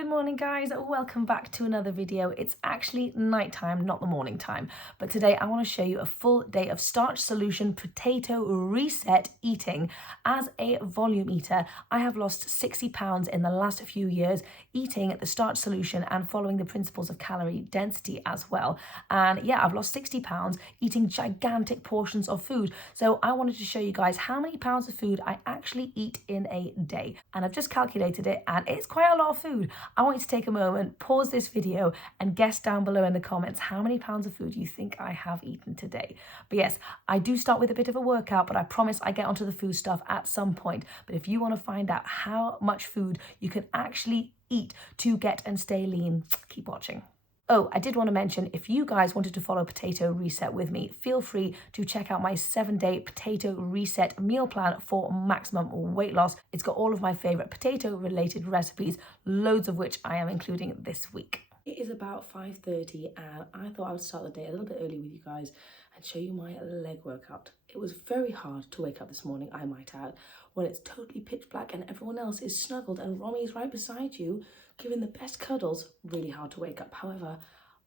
Good morning guys, welcome back to another video. It's actually nighttime, not the morning time, but today I want to show you a full day of Starch Solution potato reset eating. As a volume eater, I have lost 60 pounds in the last few years eating the Starch Solution and following the principles of calorie density as well. And yeah, I've lost 60 pounds eating gigantic portions of food. So I wanted to show you guys how many pounds of food I actually eat in a day. And I've just calculated it and it's quite a lot of food. I want you to take a moment, pause this video and guess down below in the comments how many pounds of food you think I have eaten today. But yes, I do start with a bit of a workout, but I promise I get onto the food stuff at some point. But if you want to find out how much food you can actually eat to get and stay lean, keep watching. Oh, I did want to mention, if you guys wanted to follow Potato Reset with me, feel free to check out my 7-day Potato Reset meal plan for maximum weight loss. It's got all of my favourite potato-related recipes, loads of which I am including this week. It is about 5:30 and I thought I would start the day a little bit early with you guys and show you my leg workout. It was very hard to wake up this morning, I might add, when it's totally pitch black and everyone else is snuggled and Romy is right beside you, giving the best cuddles. Really hard to wake up. However,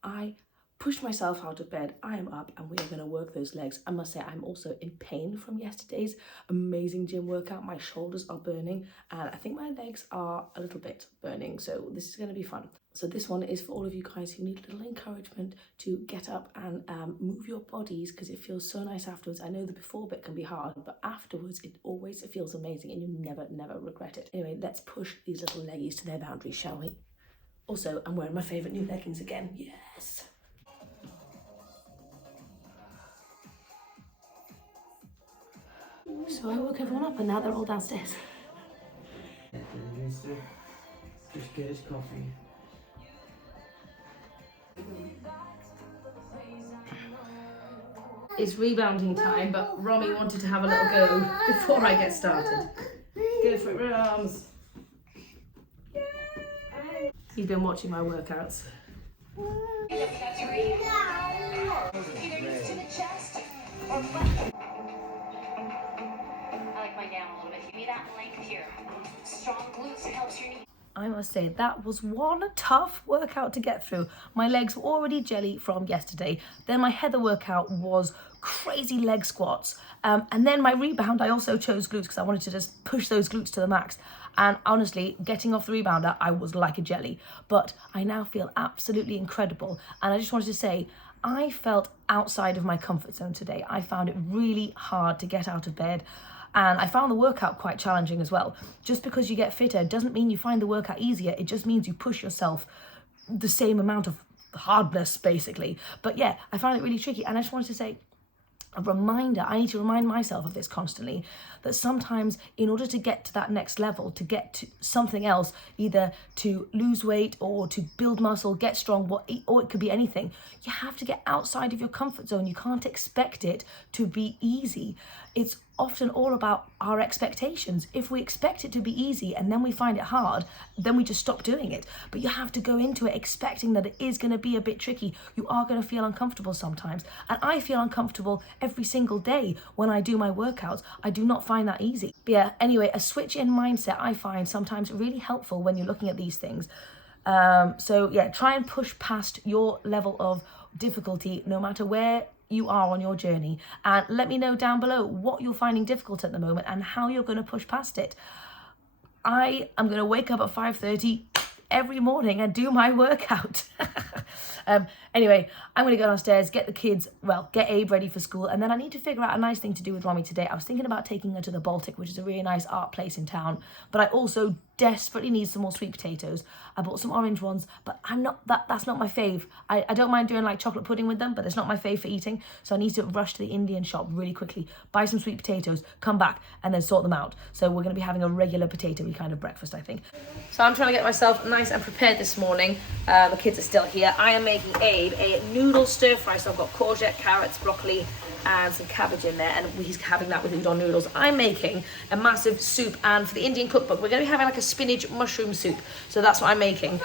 I pushed myself out of bed. I am up and we are going to work those legs. I must say I'm also in pain from yesterday's amazing gym workout. My shoulders are burning and I think my legs are a little bit burning. So this is going to be fun. So this one is for all of you guys who need a little encouragement to get up and move your bodies, because it feels so nice afterwards. I know the before bit can be hard, but afterwards it always feels amazing and you never regret it. Anyway, let's push these little leggies to their boundaries, shall we? Also, I'm wearing my favourite new leggings again. Yes. So I woke everyone up and now they're all downstairs. Just get his coffee. It's rebounding time, but Romy wanted to have a little go before I get started. Go for it, Rams. He's been watching my workouts. I must say that was one tough workout to get through. My legs were already jelly from yesterday. Then my Heather workout was crazy leg squats. And then my rebound, I also chose glutes because I wanted to just push those glutes to the max. And honestly, getting off the rebounder, I was like a jelly. But I now feel absolutely incredible. And I just wanted to say, I felt outside of my comfort zone today. I found it really hard to get out of bed. And I found the workout quite challenging as well. Just because you get fitter doesn't mean you find the workout easier. It just means you push yourself the same amount of hardness, basically. But yeah, I found it really tricky. And I just wanted to say, a reminder, I need to remind myself of this constantly, that sometimes in order to get to that next level, to get to something else, either to lose weight or to build muscle, get strong, or it could be anything, you have to get outside of your comfort zone. You can't expect it to be easy. It's often all about our expectations. If we expect it to be easy and then we find it hard, then we just stop doing it. But you have to go into it expecting that it is going to be a bit tricky. You are going to feel uncomfortable sometimes. And I feel uncomfortable every single day when I do my workouts. I do not find that easy. But yeah, anyway, a switch in mindset I find sometimes really helpful when you're looking at these things. So yeah, try and push past your level of difficulty no matter where you are on your journey, and let me know down below what you're finding difficult at the moment and how you're going to push past it. I am going to wake up at 5:30 every morning and do my workout. Anyway, I'm going to go downstairs, get the kids, get Abe ready for school, and then I need to figure out a nice thing to do with Romy today. I was thinking about taking her to the Baltic, which is a really nice art place in town, but I also desperately need some more sweet potatoes. I bought some orange ones, but that's not my fave. I don't mind doing like chocolate pudding with them, but it's not my fave for eating, so I need to rush to the Indian shop really quickly, buy some sweet potatoes, come back, and then sort them out. So we're going to be having a regular potato-y kind of breakfast, I think. So I'm trying to get myself nice and prepared this morning. The kids are still here. I am making Abe a noodle stir fry, so I've got courgette, carrots, broccoli, and some cabbage in there, and he's having that with udon noodles. I'm making a massive soup, and for the Indian cookbook, we're going to be having like a spinach mushroom soup, so that's what I'm making.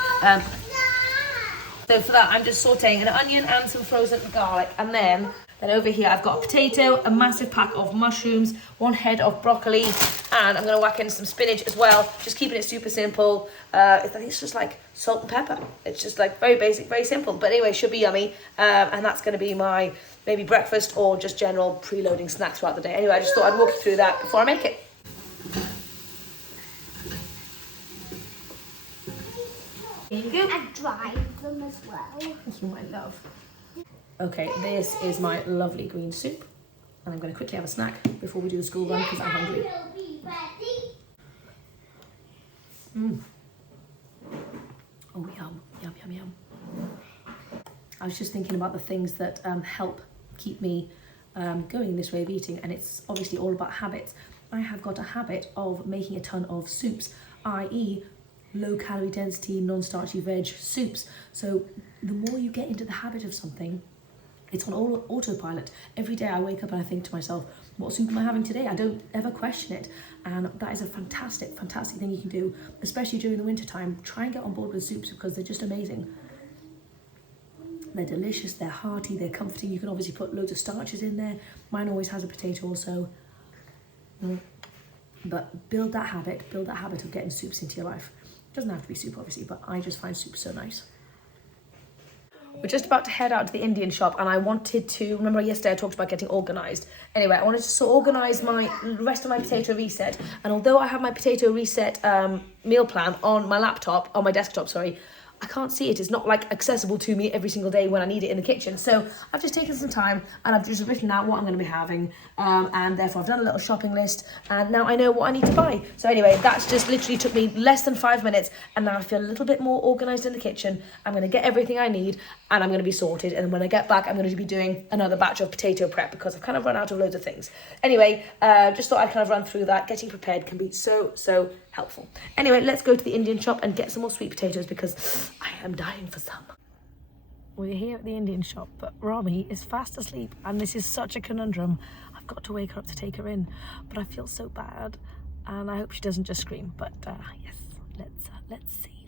So for that, I'm just sauteing an onion and some frozen garlic, and then Then over here I've got a potato, a massive pack of mushrooms, 1 head of broccoli, and I'm gonna whack in some spinach as well, just keeping it super simple. I think it's just like salt and pepper. It's just like very basic, very simple, but anyway, should be yummy. And that's gonna be my maybe breakfast or just general preloading snacks throughout the day. Anyway, I just thought I'd walk you through that before I make it. Here you go. And drive them as well. Thank you, my love. Okay, this is my lovely green soup. And I'm going to quickly have a snack before we do the school run because I'm hungry. Oh, yum, yum, yum, yum. I was just thinking about the things that help keep me going this way of eating, and it's obviously all about habits. I have got a habit of making a ton of soups, i.e. low calorie density, non-starchy veg soups. So the more you get into the habit of something, it's on autopilot. Every day I wake up and I think to myself, what soup am I having today? I don't ever question it. And that is a fantastic, fantastic thing you can do, especially during the winter time. Try and get on board with soups because they're just amazing. They're delicious, they're hearty, they're comforting. You can obviously put loads of starches in there. Mine always has a potato also. But build that habit of getting soups into your life. It doesn't have to be soup, obviously, but I just find soup so nice. We're just about to head out to the Indian shop, and I wanted to, remember yesterday I talked about getting organised. Anyway, I wanted to sort of organise my rest of my potato reset, and although I have my potato reset meal plan on my laptop, on my desktop, sorry, I can't see it. It's not like accessible to me every single day when I need it in the kitchen. So I've just taken some time and I've just written out what I'm going to be having. And therefore I've done a little shopping list and now I know what I need to buy. So anyway, that's just literally took me less than 5 minutes and now I feel a little bit more organised in the kitchen. I'm going to get everything I need and I'm going to be sorted. And when I get back, I'm going to be doing another batch of potato prep because I've kind of run out of loads of things. Anyway, just thought I'd kind of run through that. Getting prepared can be so helpful. Anyway, let's go to the Indian shop and get some more sweet potatoes because I am dying for some. We're here at the Indian shop, but Rami is fast asleep and this is such a conundrum. I've got to wake her up to take her in, but I feel so bad and I hope she doesn't just scream. But yes, let's see.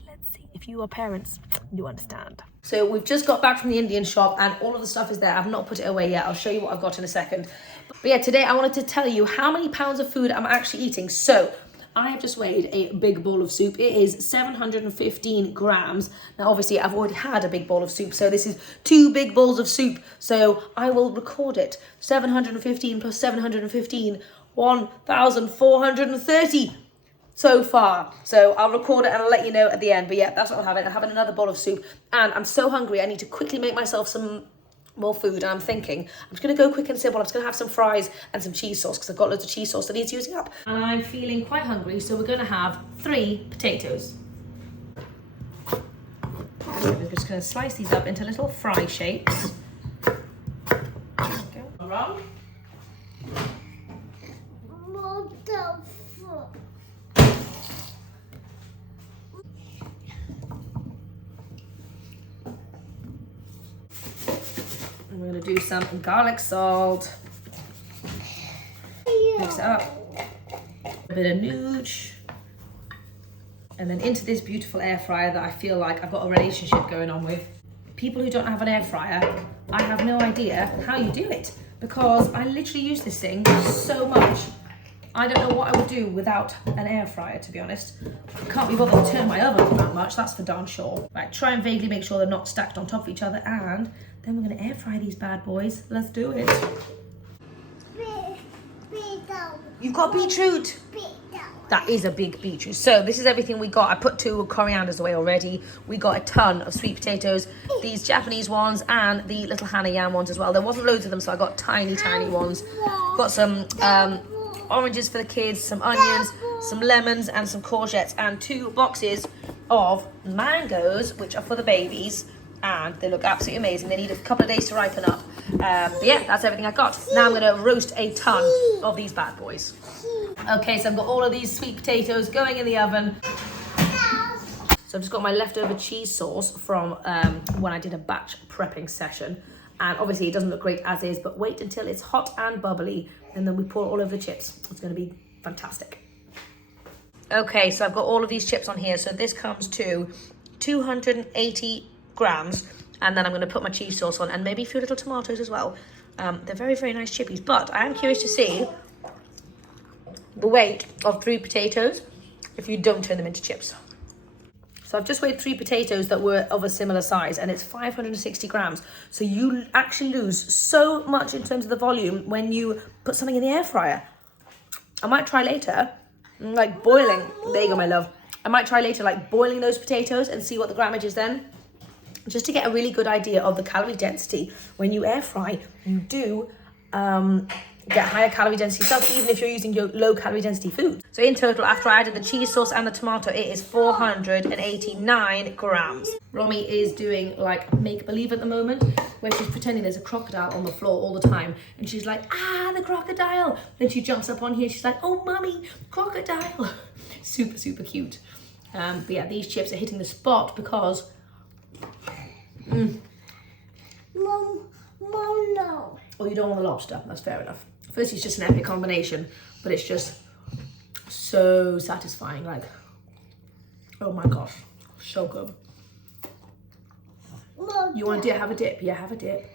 If you are parents, you understand. So we've just got back from the Indian shop and all of the stuff is there. I've not put it away yet. I'll show you what I've got in a second. But yeah, today I wanted to tell you how many pounds of food I'm actually eating. So I have just weighed a big bowl of soup. It is 715 grams. Now, obviously, I've already had a big bowl of soup, so this is 2 big bowls of soup. So I will record it. 715 plus 715, 1,430 so far. So I'll record it and I'll let you know at the end. But yeah, that's what I'm having. I'm having another bowl of soup, and I'm so hungry. I need to quickly make myself some more food, and I'm thinking I'm just going to go quick and simple. I'm just going to have some fries and some cheese sauce because I've got loads of cheese sauce that needs using up. And I'm feeling quite hungry, so we're going to have 3 potatoes. We're just going to slice these up into little fry shapes. There we go. Wrong. And we're going to do some garlic salt. Mix it up. A bit of nooch. And then into this beautiful air fryer that I feel like I've got a relationship going on with. People who don't have an air fryer, I have no idea how you do it because I literally use this thing so much. I don't know what I would do without an air fryer, to be honest. I can't be bothered to turn my oven on that much, that's for darn sure. Right, try and vaguely make sure they're not stacked on top of each other, and then we're gonna air fry these bad boys. Let's do it. You've got beetroot. That is a big beetroot. So this is everything we got. I put 2 corianders away already. We got a ton of sweet potatoes, these Japanese ones and the little Hana yam ones as well. There wasn't loads of them, so I got tiny ones. Got some oranges for the kids, some onions, some lemons and some courgettes, and 2 boxes of mangoes, which are for the babies, and they look absolutely amazing. They need a couple of days to ripen up. But yeah, that's everything I got. Now I'm gonna roast a ton of these bad boys. Okay, so I've got all of these sweet potatoes going in the oven. So I've just got my leftover cheese sauce from when I did a batch prepping session. And obviously it doesn't look great as is, but wait until it's hot and bubbly, and then we pour it all over the chips. It's gonna be fantastic. Okay, so I've got all of these chips on here. So this comes to 280 grams, and then I'm gonna put my cheese sauce on and maybe a few little tomatoes as well. They're very, very nice chippies, but I am curious to see the weight of 3 potatoes if you don't turn them into chips. So I've just weighed 3 potatoes that were of a similar size, and it's 560 grams. So you actually lose so much in terms of the volume when you put something in the air fryer. I might try later, like boiling. There you go, my love. I might try later, like boiling those potatoes and see what the grammage is then, just to get a really good idea of the calorie density. When you air fry, you do get higher calorie density stuff, even if you're using your low calorie density food. So in total, after I added the cheese sauce and the tomato, it is 489 grams. Romy is doing like make believe at the moment, where she's pretending there's a crocodile on the floor all the time, and she's like, ah, the crocodile. Then she jumps up on here, she's like, oh mommy, crocodile. Super, super cute. But yeah, these chips are hitting the spot because Mom, no. oh, you don't want the lobster. That's fair enough. First, it's just an epic combination, but it's just so satisfying. Like, oh my gosh, so good. Mom, You want to have a dip? Yeah, have a dip.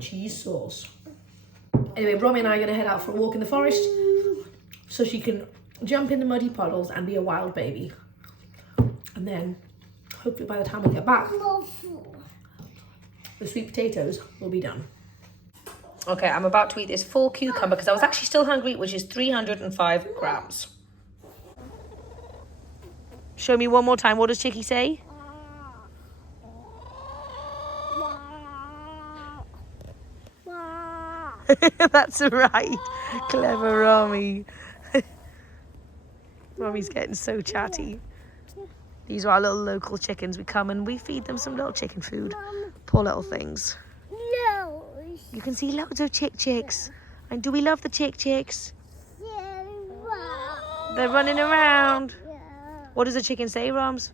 Cheese sauce. Anyway, Romy and I are going to head out for a walk in the forest so she can jump in the muddy puddles and be a wild baby. And then, hopefully by the time we get back, the sweet potatoes will be done. Okay, I'm about to eat this full cucumber because I was actually still hungry, which is 305 grams. Show me one more time. What does Chicky say? That's right. Clever Romy. Romy's getting so chatty. These are our little local chickens. We come and we feed them some little chicken food. Poor little things. no. You can see loads of chicks. And do we love the chicks? They're running around. What does the chicken say, Roms?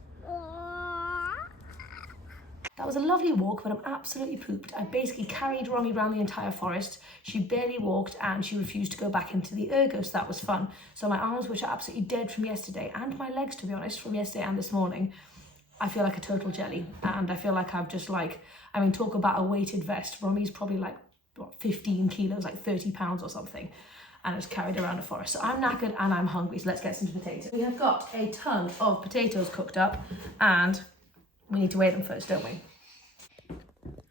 That was a lovely walk, but I'm absolutely pooped. I basically carried Romy around the entire forest. She barely walked and she refused to go back into the ergo, so that was fun. So my arms, which are absolutely dead from yesterday, and my legs, to be honest, from yesterday and this morning, I feel like a total jelly. And I feel like I've just like, I mean, talk about a weighted vest. Romy's probably like, what, 15 kilos, like 30 pounds or something. And I was carried around a forest. So I'm knackered and I'm hungry, so let's get some potatoes. We have got a ton of potatoes cooked up and we need to weigh them first, don't we?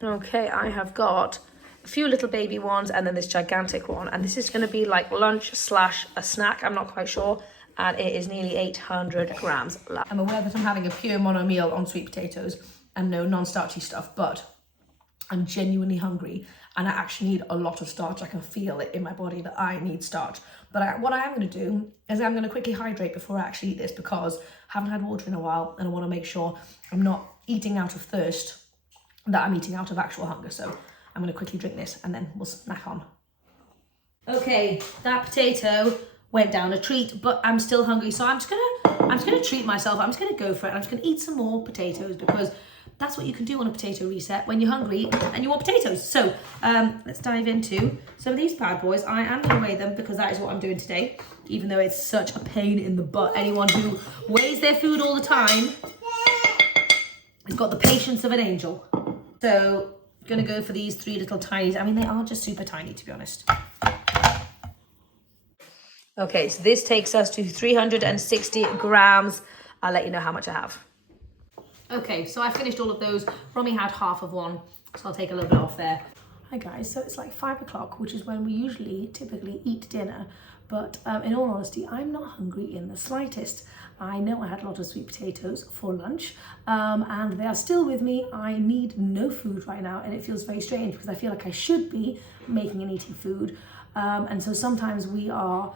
Okay, I have got a few little baby ones and then this gigantic one. And this is going to be like lunch / a snack, I'm not quite sure. And it is nearly 800 grams. I'm aware that I'm having a pure mono meal on sweet potatoes and no non-starchy stuff, but I'm genuinely hungry and I actually need a lot of starch. I can feel it in my body that I need starch. But what I am going to do is I'm going to quickly hydrate before I actually eat this because I haven't had water in a while and I want to make sure I'm not eating out of thirst, that I'm eating out of actual hunger. So I'm going to quickly drink this and then we'll snack on. Okay, that potato went down a treat, but I'm still hungry. So I'm just gonna treat myself. I'm just gonna go for it. I'm just gonna eat some more potatoes because that's what you can do on a potato reset when you're hungry and you want potatoes. So let's dive into some of these bad boys. I am gonna weigh them because that is what I'm doing today, even though it's such a pain in the butt. Anyone who weighs their food all the time has got the patience of an angel. So gonna go for these 3 little tinies. I mean, they are just super tiny, to be honest. Okay, so this takes us to 360 grams. I'll let you know how much I have. Okay, so I finished all of those. Romy had half of one, so I'll take a little bit off there. Hi guys, so it's like 5 o'clock, which is when we typically eat dinner. But in all honesty, I'm not hungry in the slightest. I know I had a lot of sweet potatoes for lunch and they are still with me. I need no food right now and it feels very strange because I feel like I should be making and eating food. And so sometimes we are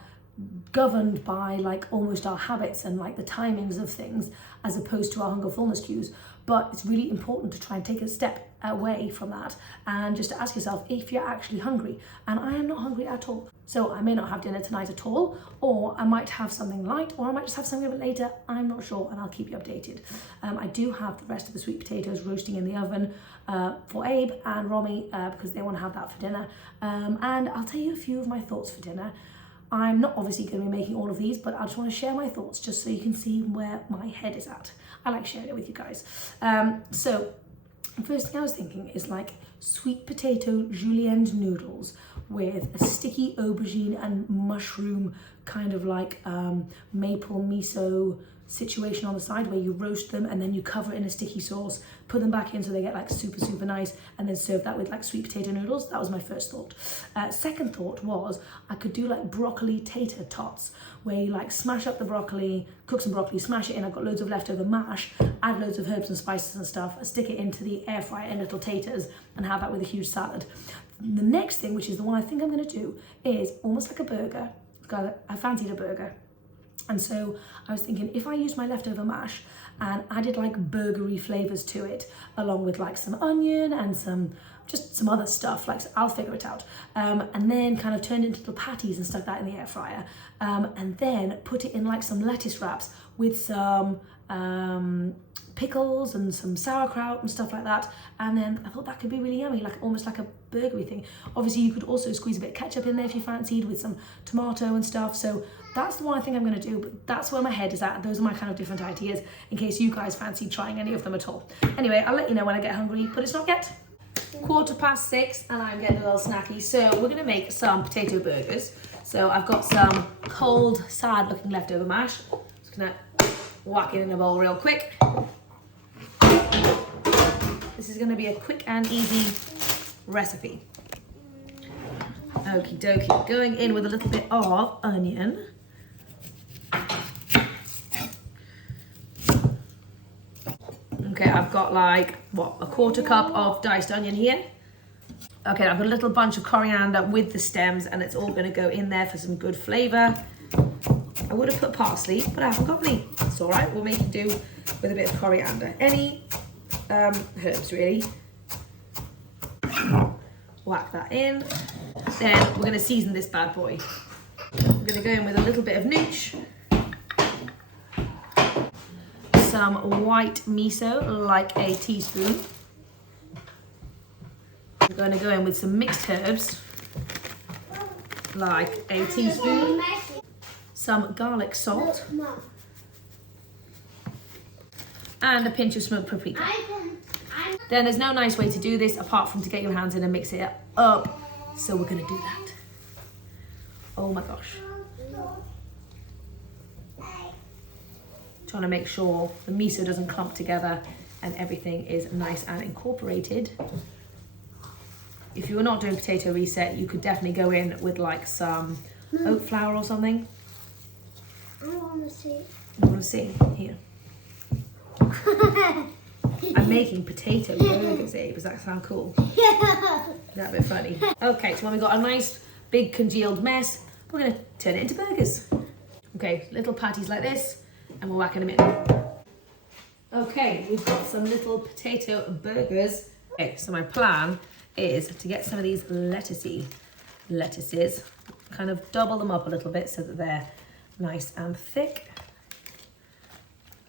governed by like almost our habits and like the timings of things as opposed to our hunger fullness cues. But it's really important to try and take a step away from that and just to ask yourself if you're actually hungry. And I am not hungry at all. So I may not have dinner tonight at all, or I might have something light, or I might just have something a bit later. I'm not sure, and I'll keep you updated. I do have the rest of the sweet potatoes roasting in the oven for Abe and Romy because they want to have that for dinner. And I'll tell you a few of my thoughts for dinner. I'm not obviously going to be making all of these, but I just want to share my thoughts just so you can see where my head is at. I like sharing it with you guys. So The first thing I was thinking is like sweet potato julienne noodles with a sticky aubergine and mushroom kind of like maple miso situation on the side where you roast them and then you cover it in a sticky sauce, put them back in so they get like super nice, and then serve that with like sweet potato noodles. That was my first thought. Second thought was I could do like broccoli tater tots, where you like smash up the broccoli, cook some broccoli, smash it in. I've got loads of leftover mash, add loads of herbs and spices and stuff, stick it into the air fryer in little taters and have that with a huge salad. The next thing, which is the one I think I'm going to do, is almost like a burger. I fancied a burger. And so I was thinking, if I used my leftover mash and added like burgery flavors to it, along with like some onion and some other stuff, like I'll figure it out. And then kind of turned it into little patties and stuck that in the air fryer. And then put it in like some lettuce wraps with some pickles and some sauerkraut and stuff like that. And then I thought that could be really yummy, like almost like a burgery thing. Obviously you could also squeeze a bit of ketchup in there if you fancied, with some tomato and stuff. So that's the one I think I'm going to do, but that's where my head is at. Those are my kind of different ideas in case you guys fancy trying any of them at all. Anyway, I'll let you know when I get hungry, but it's not yet. 6:15 and I'm getting a little snacky. So we're going to make some potato burgers. So I've got some cold, sad looking leftover mash. Just going to whack it in a bowl real quick. This is going to be a quick and easy recipe. Okie dokie. Going in with a little bit of onion. Okay, I've got like, what, a 1/4 cup of diced onion here. Okay, I've got a little bunch of coriander with the stems and it's all gonna go in there for some good flavor. I would have put parsley, but I haven't got any. It's all right, we'll make it do with a bit of coriander. Any herbs really. Whack that in. Then we're gonna season this bad boy. I'm gonna go in with a little bit of nooch. Some white miso, like a teaspoon. I'm going to go in with some mixed herbs, like a teaspoon. Some garlic salt. And a pinch of smoked paprika. Then there's no nice way to do this apart from to get your hands in and mix it up. So we're going to do that. Oh my gosh. Trying to make sure the miso doesn't clump together and everything is nice and incorporated. If you were not doing potato reset, you could definitely go in with like some oat flour or something. I want to see. You want to see? Here. I'm making potato burgers, Abe. Does that sound cool? Yeah. Is that a bit funny? Okay, so when we've got a nice big congealed mess, we're going to turn it into burgers. Okay, little patties like this. And we're whacking them in. Okay, we've got some little potato burgers. Okay, so my plan is to get some of these lettuces, kind of double them up a little bit so that they're nice and thick.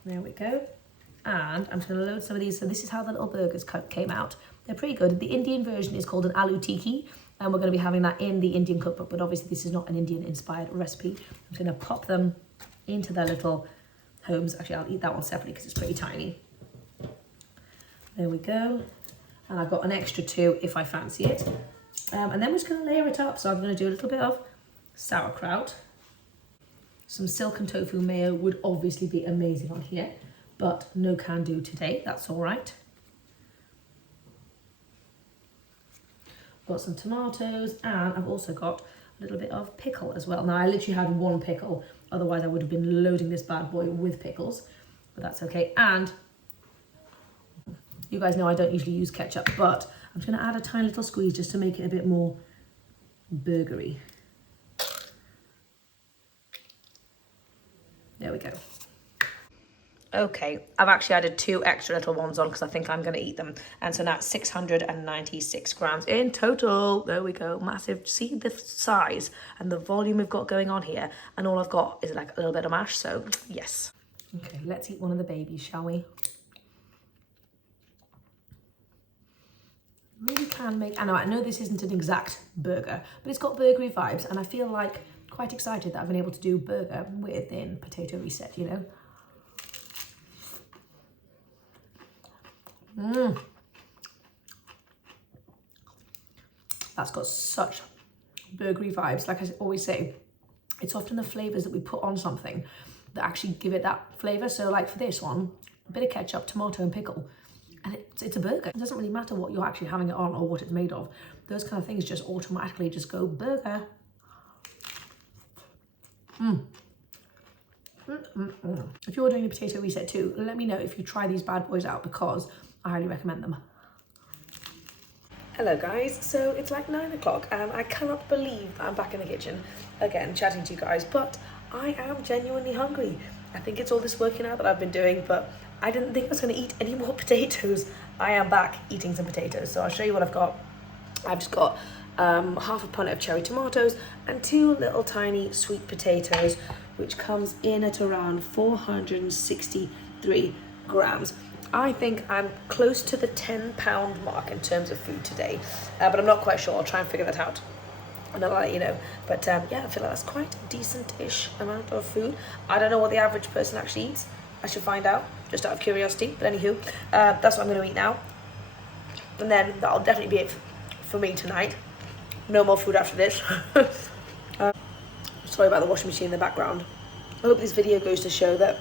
There we go. And I'm just going to load some of these. So this is how the little burgers came out. They're pretty good. The Indian version is called an aloo tikki, and we're going to be having that in the Indian cookbook, but obviously this is not an Indian inspired recipe. I'm just going to pop them into their little homes. Actually, I'll eat that one separately because it's pretty tiny. There we go. And I've got an extra 2 if I fancy it. And then we're just going to layer it up. So I'm going to do a little bit of sauerkraut. Some silken tofu mayo would obviously be amazing on here, but no can do today. That's all right. Got some tomatoes, and I've also got a little bit of pickle as well. Now, I literally had 1 pickle. Otherwise, I would have been loading this bad boy with pickles, but that's okay. And you guys know I don't usually use ketchup, but I'm just going to add a tiny little squeeze just to make it a bit more burgery. There we go. Okay, I've actually added 2 extra little ones on because I think I'm going to eat them. And so now it's 696 grams in total. There we go, massive. See the size and the volume we've got going on here. And all I've got is like a little bit of mash, so yes. Okay, let's eat one of the babies, shall we? Really can make, I know this isn't an exact burger, but it's got burgery vibes. And I feel like quite excited that I've been able to do burger within Potato Reset, you know? That's got such burgery vibes. Like I always say, it's often the flavors that we put on something that actually give it that flavor. So like for this one, a bit of ketchup, tomato and pickle, and it's a burger. It doesn't really matter what you're actually having it on or what it's made of. Those kind of things just automatically just go burger. If you're doing a potato reset too, let me know if you try these bad boys out, because I highly recommend them. Hello guys, so it's like 9 o'clock and I cannot believe that I'm back in the kitchen again chatting to you guys, but I am genuinely hungry. I think it's all this working out that I've been doing, but I didn't think I was going to eat any more potatoes. I am back eating some potatoes, so I'll show you what I've got. I've just got half a punnet of cherry tomatoes and 2 little tiny sweet potatoes, which comes in at around 463 grams. I think I'm close to the 10-pound mark in terms of food today, but I'm not quite sure. I'll try and figure that out and I'll let you know. But yeah, I feel like that's quite a decent-ish amount of food. I don't know what the average person actually eats. I should find out, just out of curiosity. But anywho, that's what I'm going to eat now. And then that'll definitely be it for me tonight. No more food after this. Sorry about the washing machine in the background. I hope this video goes to show that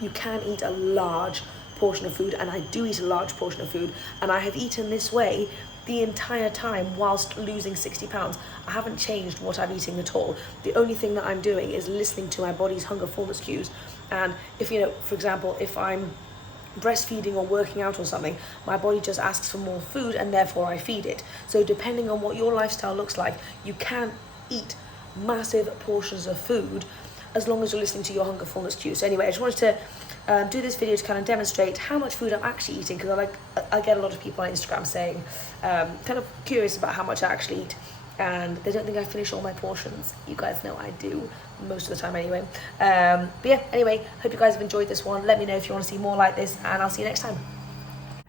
you can eat a large portion of food, and I do eat a large portion of food, and I have eaten this way the entire time whilst losing 60 pounds. I haven't changed what I'm eating at all. The only thing that I'm doing is listening to my body's hunger fullness cues. And if, you know, for example, if I'm breastfeeding or working out or something, my body just asks for more food and therefore I feed it. So depending on what your lifestyle looks like, you can eat massive portions of food as long as you're listening to your hunger fullness cues. So anyway, I just wanted to do this video to kind of demonstrate how much food I'm actually eating, because I get a lot of people on Instagram saying, kind of curious about how much I actually eat, and they don't think I finish all my portions. You guys know I do, most of the time anyway. But yeah, anyway, hope you guys have enjoyed this one. Let me know if you want to see more like this, and I'll see you next time.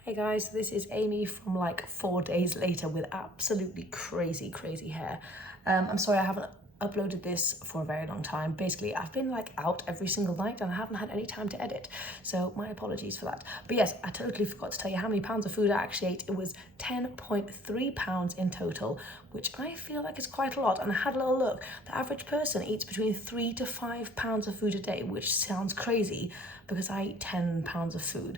Hey guys, this is Amy from like 4 days later with absolutely crazy hair. I'm sorry I haven't uploaded this for a very long time. Basically, I've been like out every single night and I haven't had any time to edit, so my apologies for that. But yes, I totally forgot to tell you how many pounds of food I actually ate. It was 10.3 pounds in total, which I feel like is quite a lot. And I had a little look. The average person eats between 3 to 5 pounds of food a day, which sounds crazy because I eat 10 pounds of food.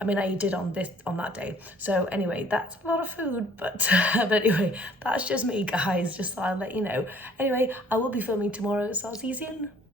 I mean, I did on that day. So anyway, that's a lot of food, but anyway, that's just me, guys, just so I'll let you know. Anyway, I will be filming tomorrow, so I'll see you soon.